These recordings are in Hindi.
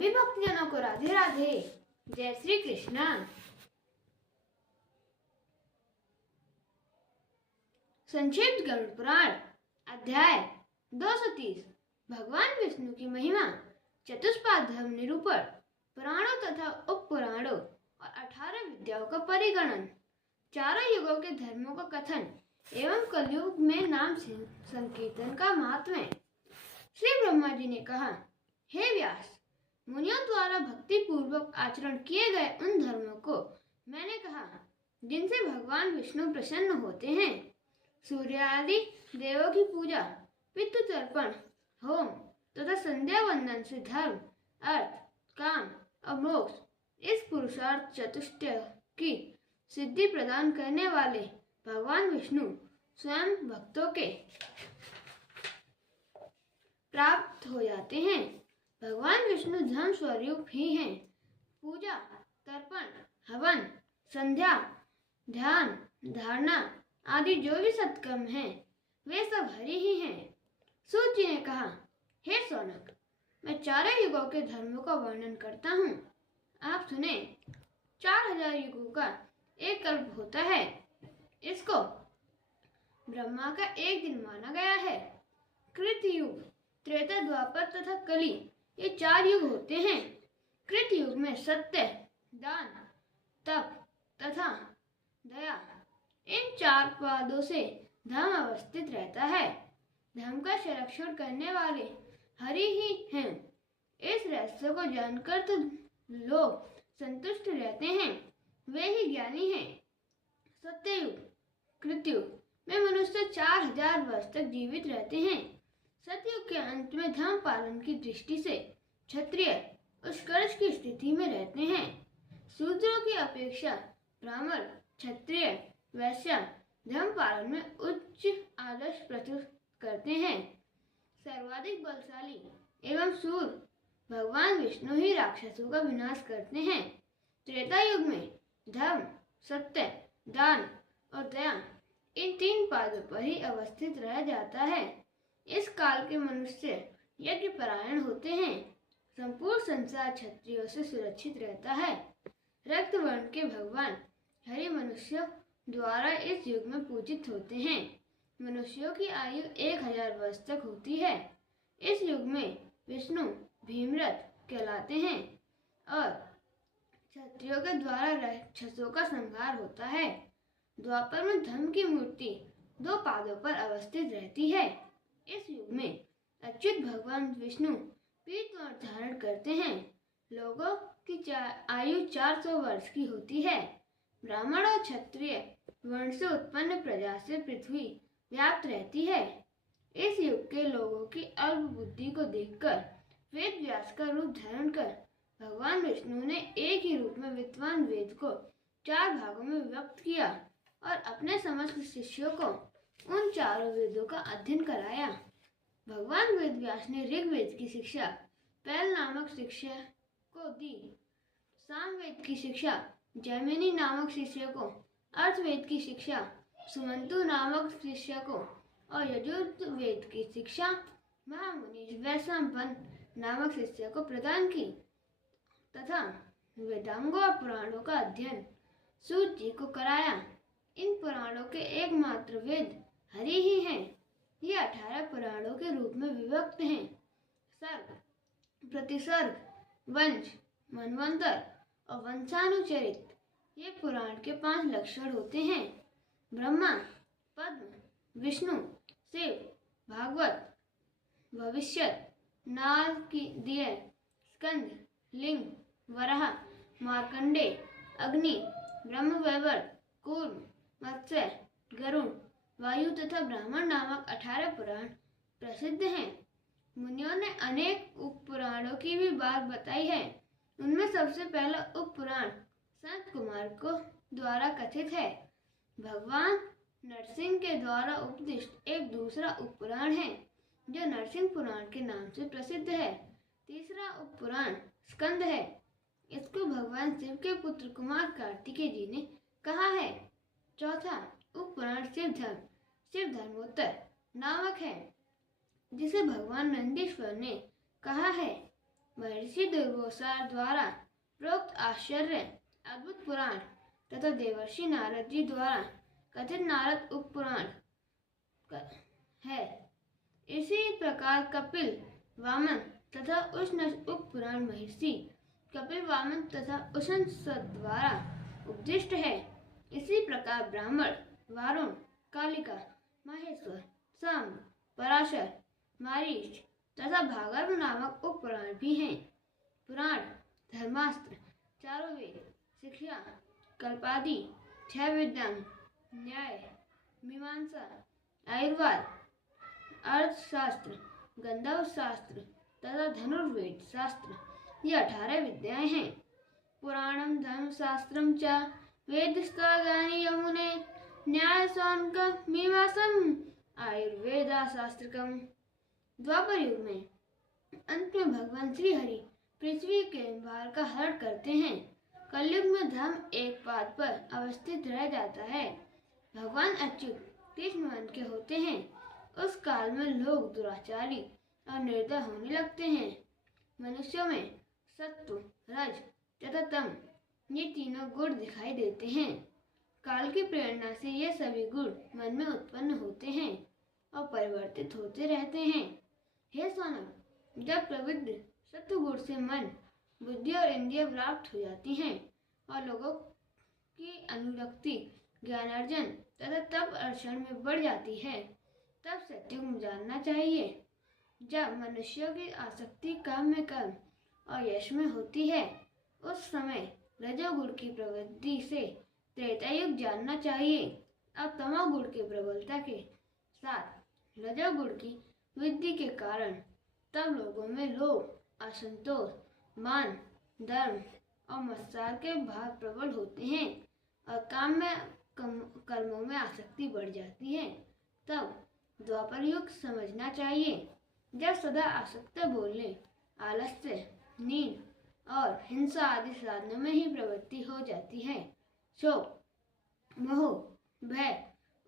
सभी भक्तजनों को राधे राधे। जय श्री कृष्ण। संक्षिप्त गरुड़ पुराण अध्याय 230 भगवान विष्णु की महिमा, चतुष्पाद धर्म निरूपण, पुराणों तथा उप पुराणों और 18 विद्याओं का परिगणन, चारों युगों के धर्मों का कथन एवं कलयुग में नाम संकीर्तन का महात्म्य। श्री ब्रह्मा जी ने कहा, हे व्यास, मुनियों द्वारा भक्ति पूर्वक आचरण किए गए उन धर्मों को मैंने कहा जिनसे भगवान विष्णु प्रसन्न होते हैं। सूर्य आदि देवों की पूजा, पितृ तर्पण, होम तथा संध्या वंदन से धर्म, अर्थ, काम और मोक्ष, इस पुरुषार्थ चतुष्टय की सिद्धि प्रदान करने वाले भगवान विष्णु स्वयं भक्तों के प्राप्त हो जाते हैं। भगवान विष्णु धर्म स्वरूप ही हैं। पूजा, तर्पण, हवन, संध्या, ध्यान, धारणा आदि जो भी सत्कर्म हैं, वे सब हरि ही हैं। सूत जी ने कहा, हे सौनक, मैं चारों युगों के धर्मों का वर्णन करता हूँ। आप सुने। 4000 युगों का एक कल्प होता है। इसको ब्रह्मा का एक दिन माना गया है। कृत युग, त्रेता, द्वापर तथा कली, ये 4 युग होते हैं। कृत युग में सत्य, दान, तप तथा दया, इन 4 पादों से धर्म अवस्थित रहता है। धर्म का संरक्षण करने वाले हरि ही हैं। इस रहस्य को जानकर तो लोग संतुष्ट रहते हैं, वे ही ज्ञानी हैं। सत्ययुग, कृतयुग में मनुष्य 4000 वर्ष तक जीवित रहते हैं। सतयुग के अंत में धर्म पालन की दृष्टि से क्षत्रिय उत्कर्ष की स्थिति में रहते हैं। शूद्रों की अपेक्षा ब्राह्मण, क्षत्रिय, वैश्य धर्म पालन में उच्च आदर्श प्रस्तुत करते हैं। सर्वाधिक बलशाली एवं शूर भगवान विष्णु ही राक्षसों का विनाश करते हैं। त्रेता युग में धर्म, सत्य, दान और दया, इन 3 पादों पर ही अवस्थित रह जाता है। इस काल के मनुष्य यज्ञ परायण होते हैं। संपूर्ण संसार क्षत्रियों से सुरक्षित रहता है। रक्त वर्ण के भगवान हरि मनुष्यों द्वारा इस युग में पूजित होते हैं। मनुष्यों की आयु 1000 वर्ष तक होती है। इस युग में विष्णु भीमरथ कहलाते हैं और क्षत्रियों के द्वारा राक्षसों का संहार होता है। द्वापर में धर्म की मूर्ति 2 पादों पर अवस्थित रहती है। इस युग में अच्युत भगवान विष्णु पीत वर्ण धारण करते हैं। लोगों की आयु 400 वर्ष की होती है। ब्राह्मण और क्षत्रिय वर्ण से उत्पन्न प्रजा से पृथ्वी व्याप्त रहती है। इस युग के लोगों की अल्प बुद्धि को देखकर वेद व्यास का रूप धारण कर भगवान विष्णु ने एक ही रूप में विद्वान वेद को 4 भागों में विभक्त किया और अपने समस्त शिष्यों को उन चारों वेदों का अध्ययन कराया। भगवान वेद व्यास ने ऋग्वेद की शिक्षा पैल नामक शिष्य को दी। सामवेद की शिक्षा जैमिनी नामक शिष्य को, अर्थवेद की शिक्षा सुमंतु नामक शिष्य को और यजुर्वेद की शिक्षा महामुनि वैशंपायन नामक शिष्य को प्रदान की तथा वेदांगों और पुराणों का अध्ययन सूत जी को कराया। इन पुराणों के एकमात्र वेद हरि ही हैं। ये 18 पुराणों के रूप में विभक्त हैं। सर्ग, प्रतिसर्ग, वंश, मनवंतर और वंशानुचरित, ये पुराण के 5 लक्षण होते हैं। ब्रह्मा, पद्म, विष्णु, शिव, भागवत, भविष्यत, नारदीय, स्कंद, लिंग, वराह, मार्कंडेय, अग्नि, ब्रह्मवैवर्त, कूर्म, मत्स्य, गरुड़, वायु तथा ब्राह्मण नामक 18 पुराण प्रसिद्ध हैं। मुनियों ने अनेक उप पुराणों की भी बात बताई है। उनमें सबसे पहला उप पुराण संत कुमार को द्वारा कथित है। भगवान नरसिंह के द्वारा उपदिष्ट एक दूसरा उप पुराण है जो नरसिंह पुराण के नाम से प्रसिद्ध है। तीसरा उप पुराण स्कंद है। इसको भगवान शिव के पुत्र कुमार कार्तिकेय जी ने कहा है। चौथा उप पुराण शिव धर्मोत्तर नामक है, जिसे भगवान नंदीश्वर ने कहा है। महर्षि दुर्वासा द्वारा प्रोक्त आश्चर्य अद्भुत पुराण तथा देवर्षि नारद जी द्वारा कथित नारद उपपुराण है। इसी प्रकार कपिल वामन तथा उष्ण उपपुराण महर्षि कपिल वामन तथा उशनसत द्वारा उपदिष्ट है। इसी प्रकार ब्राह्मण, वारुण, कालिका, महेश्वर, साम, पराशर, मारीच तथा भागर्भ नामक उपपुराण भी हैं। पुराण, धर्मास्त्र, चारों वेद, शिक्षा, कल्पादि, छह विद्यान, न्याय, मीमांसा, आयुर्वेद, अर्थशास्त्र, गंधर्व शास्त्र तथा धनुर्वेद शास्त्र, ये 18 विद्याएं हैं। पुराणम धर्मशास्त्रम च वेदस्तागानि यमुने न्याय शौनक मीमांसम आयुर्वेदा शास्त्रकम। द्वापर युग में अंत में भगवान श्री हरि पृथ्वी के भार का हरण करते हैं। कलयुग में धर्म एक पाद पर अवस्थित रह जाता है। भगवान अच्युत कृष्ण मन के होते हैं। उस काल में लोग दुराचारी और निर्दय होने लगते हैं। मनुष्यों में सत्व, रज तथा तम ये तीनों गुण दिखाई देते हैं। काल की प्रेरणा से ये सभी गुण मन में उत्पन्न होते हैं और परिवर्तित होते रहते हैं। हे सौनक, जब प्रवृत्ति सत्व गुण से मन, बुद्धि और इंद्रिय प्राप्त हो जाती हैं और लोगों की अनुरक्ति, ज्ञानार्जन तथा तप अर्चन में बढ़ जाती है, तब सत्युग जानना चाहिए। जब मनुष्यों की आसक्ति काम में कर्म और यश में होती है, उस समय रजोगुण की प्रवृत्ति से त्रेतायुग जानना चाहिए। अब तमोगुण की प्रबलता के साथ रजोगुण की वृद्धि के कारण तब लोगों में लोभ, असंतोष, मान, धर्म और मत्सर के भाव प्रबल होते हैं और काम में कर्मों में आसक्ति बढ़ जाती है। तब द्वापर युग समझना चाहिए, जब सदा आसक्त बोलने, आलस्य, नींद और हिंसा आदि साधनों में ही प्रवृत्ति हो जाती है। शोक, मोह, भय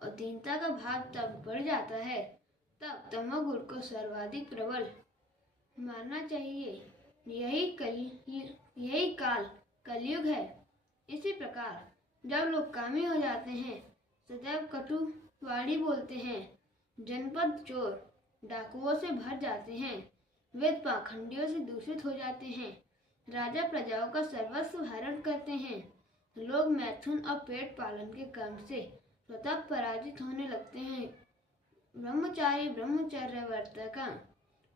और दीनता का भाव तब बढ़ जाता है, तब तमोगुण को सर्वाधिक प्रबल मानना चाहिए। यही काल कलयुग है। इसी प्रकार जब लोग कामी हो जाते हैं, सदैव कटु वाणी बोलते हैं, जनपद चोर डाकुओं से भर जाते हैं, वेद पाखंडियों से दूषित हो जाते हैं, राजा प्रजाओं का सर्वस्व हरण करते हैं, लोग मैथुन और पेट पालन के कर्म से स्वतः पराजित होने लगते हैं, ब्रह्मचारी ब्रह्मचर्य व्रत का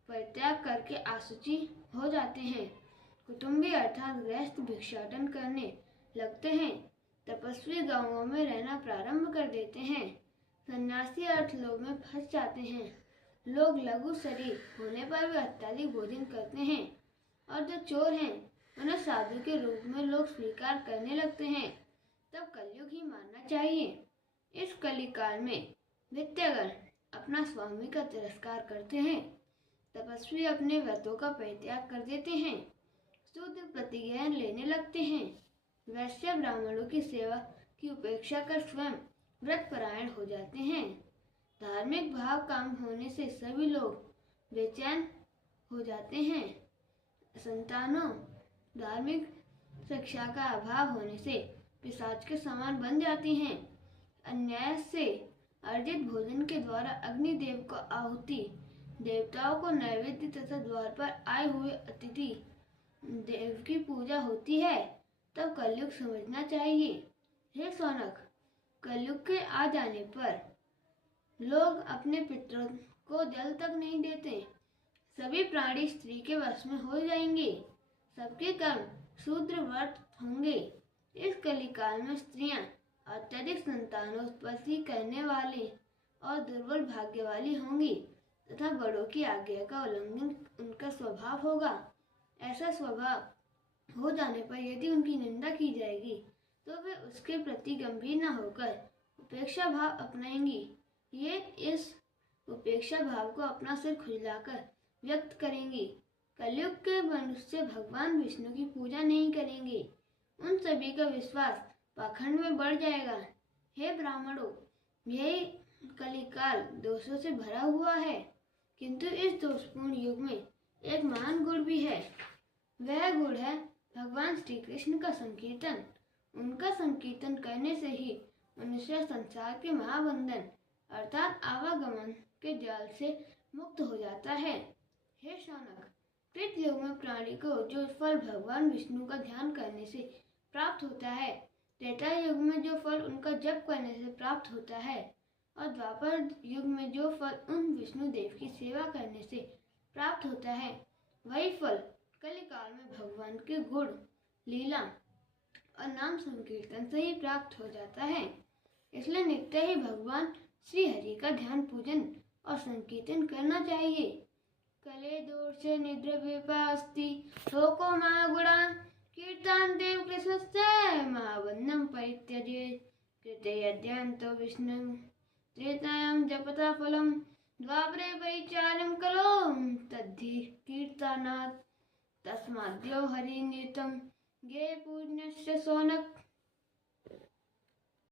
परित्याग करके आसुचि हो जाते हैं, कुटुंबी अर्थात गृहस्थ भिक्षाटन करने लगते हैं, तपस्वी गांवों में रहना प्रारंभ कर देते हैं, सन्यासी अर्थ लोभ में फंस जाते हैं, लोग लघु शरीर होने पर भी अत्यधिक भोजन करते हैं और जो चोर हैं उन्हें साधु के रूप में लोग स्वीकार करने लगते हैं। तब कलयुग ही मानना चाहिए। इस कलिकाल में दैत्यगण अपना स्वामी का तिरस्कार करते हैं, तपस्वी अपने व्रतों का परित्याग कर देते हैं, शूद्र प्रतिज्ञा लेने लगते हैं, वैश्य ब्राह्मणों की सेवा की उपेक्षा कर स्वयं व्रत परायण हो जाते हैं। धार्मिक भाव काम होने से सभी लोग बेचैन हो जाते हैं। संतानों धार्मिक शिक्षा का अभाव होने से पिशाच के समान बन जाती हैं। अन्याय से अर्जित भोजन के द्वारा अग्निदेव को आहुति, देवताओं को नैवेद्य तथा द्वार पर आए हुए अतिथि देव की पूजा होती है। तब कलयुग समझना चाहिए। हे सौनक, कलयुग के आ जाने पर लोग अपने पितरों को जल तक नहीं देते। सभी प्राणी स्त्री के वश में हो जाएंगे। सबके कर्म शूद्र व्रत होंगे। इस कलिकाल में स्त्रियां अत्यधिक संतानोत्पत्ति करने वाले और दुर्बल भाग्य वाली होंगी तथा बड़ों की आज्ञा का उल्लंघन उनका स्वभाव होगा। ऐसा स्वभाव हो जाने पर यदि उनकी निंदा की जाएगी तो वे उसके प्रति गंभीर न होकर उपेक्षा भाव अपनाएंगी। ये इस उपेक्षा भाव को अपना सिर खुजलाकर व्यक्त करेंगी। कलयुग के मनुष्य भगवान विष्णु की पूजा नहीं करेंगे। उन सभी का विश्वास पाखंड में बढ़ जाएगा। हे ब्राह्मणों, यह कलिकाल दोषों से भरा हुआ है, किंतु इस दोषपूर्ण युग में एक महान गुण भी है। वह गुण है भगवान श्री कृष्ण का संकीर्तन। उनका संकीर्तन करने से ही मनुष्य संसार के महाबंधन अर्थात आवागमन के जाल से मुक्त हो जाता है। हे शौनक, कृत युग में प्राणी को जो फल भगवान विष्णु का ध्यान करने से प्राप्त होता है, त्रेता युग में जो फल उनका जप करने से प्राप्त होता है और द्वापर युग में जो फल उन विष्णु देव की सेवा करने से प्राप्त होता है, वही फल कलिकाल में भगवान के गुण, लीला और नाम संकीर्तन से ही प्राप्त हो जाता है। इसलिए नित्य ही भगवान श्री हरि का ध्यान, पूजन और संकीर्तन करना चाहिए। कले दोष निद्र विपास्ति लोको महागुणा कीर्तन देव कृष्णस्य महावन्नम परित्यजेत् कृते यद्यांतो विष्णु त्रेतायां जपता फलम द्वापरे परिचारम कलो तद्धि कीर्तनात् तस्माद्यो हरि नित्यं गे पूज्ञस्य शौनक।